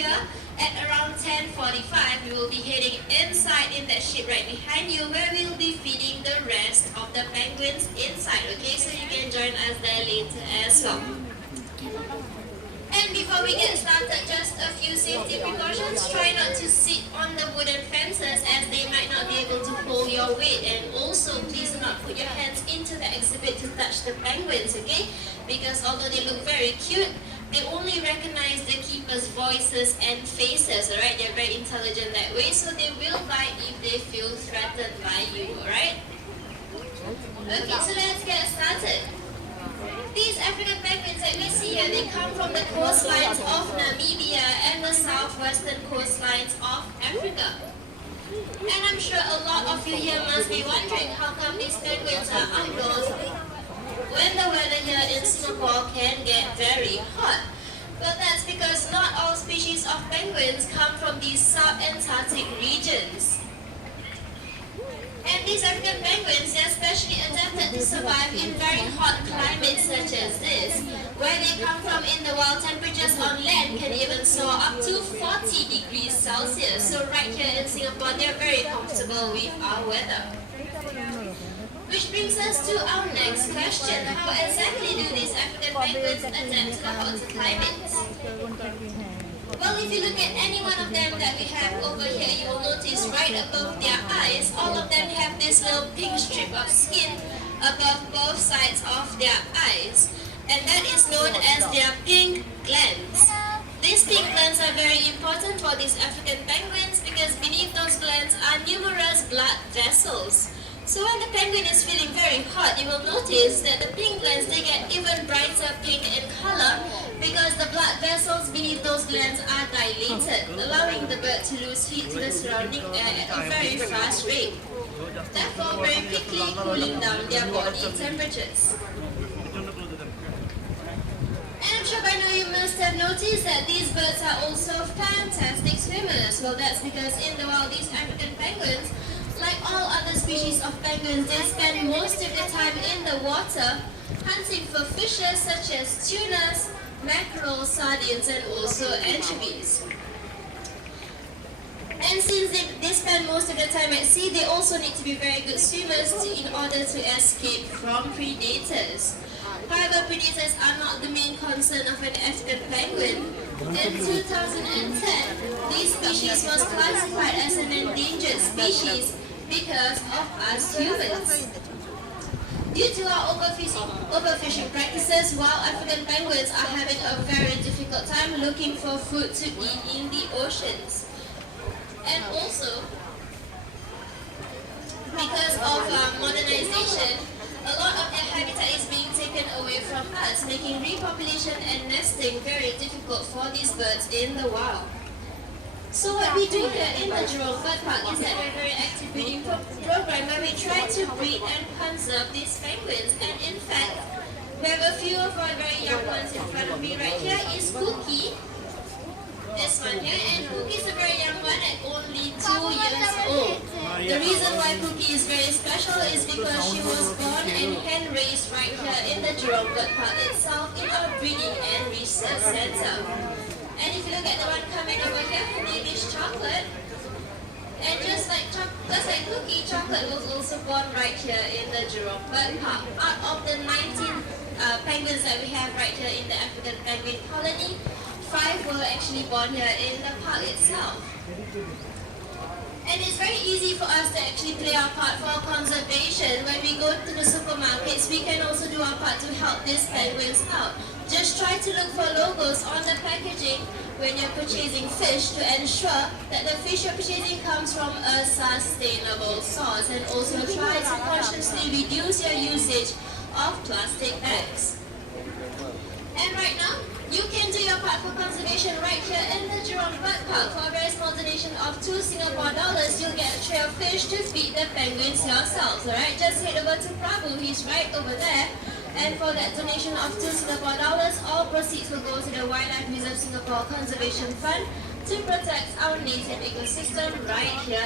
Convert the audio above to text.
here at around 10:45, we will be heading inside in that ship right behind you, where we will be feeding the rest of the penguins inside, okay? So you can join us there later as well. And before we get started, just a few safety precautions. Try not to sit on the wooden fences, as they might not be able to hold your weight. And also, please do not put your hands into the exhibit to touch the penguins, okay? Because although they look very cute, they only recognize the keepers' voices and faces, alright? They're very intelligent that way, so they will bite if they feel threatened by you, alright? Okay, so let's get started. These African penguins that we see here, they come from the coastlines of Namibia and the southwestern coastlines of Africa. And I'm sure a lot of you here must be wondering how come these penguins are outdoors when the weather here in Singapore can get very hot. Well, that's because not all species of penguins come from these sub-Antarctic regions. And these African penguins, they're specially adapted to survive in very hot climates such as this. Where they come from in the wild, temperatures on land can even soar up to 40 degrees Celsius. So right here in Singapore, they're very comfortable with our weather. Which brings us to our next question. How exactly do these African penguins adapt to the hotter climates? Well, if you look at any one of them that we have over here, you will notice right above their eyes, all of them have this little pink strip of skin above both sides of their eyes. And that is known as their pink glands. These pink glands are very important for these African penguins because beneath those glands are numerous blood vessels. So when the penguin is feeling very hot, you will notice that the pink glands, they get even brighter pink in color because the blood vessels beneath those glands are dilated, allowing the bird to lose heat to the surrounding air at a very fast rate, therefore very quickly cooling down their body temperatures. And I'm sure by now you must have noticed that these birds are also fantastic swimmers. Well, that's because in the wild, these African penguins, like all other species of penguins, they spend most of their time in the water hunting for fishes such as tunas, mackerel, sardines, and also anchovies. And since they spend most of their time at sea, they also need to be very good swimmers in order to escape from predators. However, predators are not the main concern of an African penguin. In 2010, this species was classified as an endangered species because of us humans. Due to our overfishing practices, wild African penguins are having a very difficult time looking for food to eat in the oceans. And also, because of modernization, a lot of their habitat is being taken away from us, making repopulation and nesting very difficult for these birds in the wild. So what we do here in the Jurong Bird Park is that we're a very active breeding program where we try to breed and conserve these penguins. And in fact, we have a few of our very young ones in front of me. Right here is Cookie, this one here, and Cookie is a very young one at only 2 years old. The reason why Cookie is very special is because she was born and hand raised right here in the Jurong Bird Park itself in our breeding and research center. And if you look at the one coming over here, her name is Chocolate. And just like Cookie, Chocolate was also born right here in the Jurong Bird Park. Out of the 19 penguins that we have right here in the African penguin colony, 5 were actually born here in the park itself. And it's very easy for us to actually play our part for conservation. When we go to the supermarkets, we can also do our part to help these penguins out. Just try to look for logos on the packaging when you're purchasing fish to ensure that the fish you're purchasing comes from a sustainable source, and also try to consciously reduce your usage of plastic bags. And right now, you can do your part for conservation right here in the Jurong Bird Park. For a very small donation of $2 Singapore, you'll get a tray of fish to feed the penguins yourselves, alright? Just head over to Prabhu, he's right over there. And for that donation of $2 Singapore, all proceeds will go to the Wildlife Reserve Singapore Conservation Fund to protect our native ecosystem right here